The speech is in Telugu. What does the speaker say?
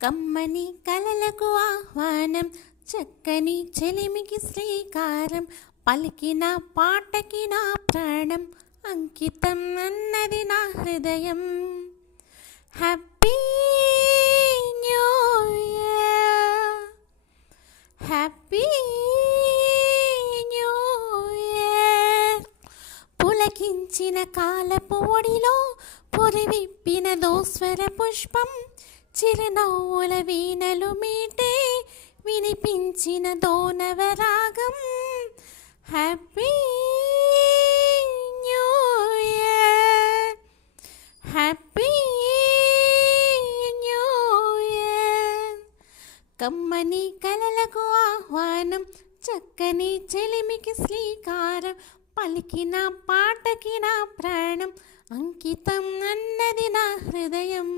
కమ్మని కలలకు ఆహ్వానం, చక్కని చెలిమికి శ్రీకారం, పలికిన పాటకి నా ప్రాణం అంకితం అన్నది నా హృదయం. Happy new year, happy new year. పులకించిన కాలపు ఒడిలో పురివిప్పిన దోస్వర పుష్పం, చిరునవ్వుల వీణలు మీటే వినిపించిన దోనవరాగం. Happy new year, happy new year. కమ్మని కలలకు ఆహ్వానం, చక్కని చెలిమికి శ్రీకారం, పలికిన పాటకి నా ప్రాణం అంకితం అన్నది నా హృదయం.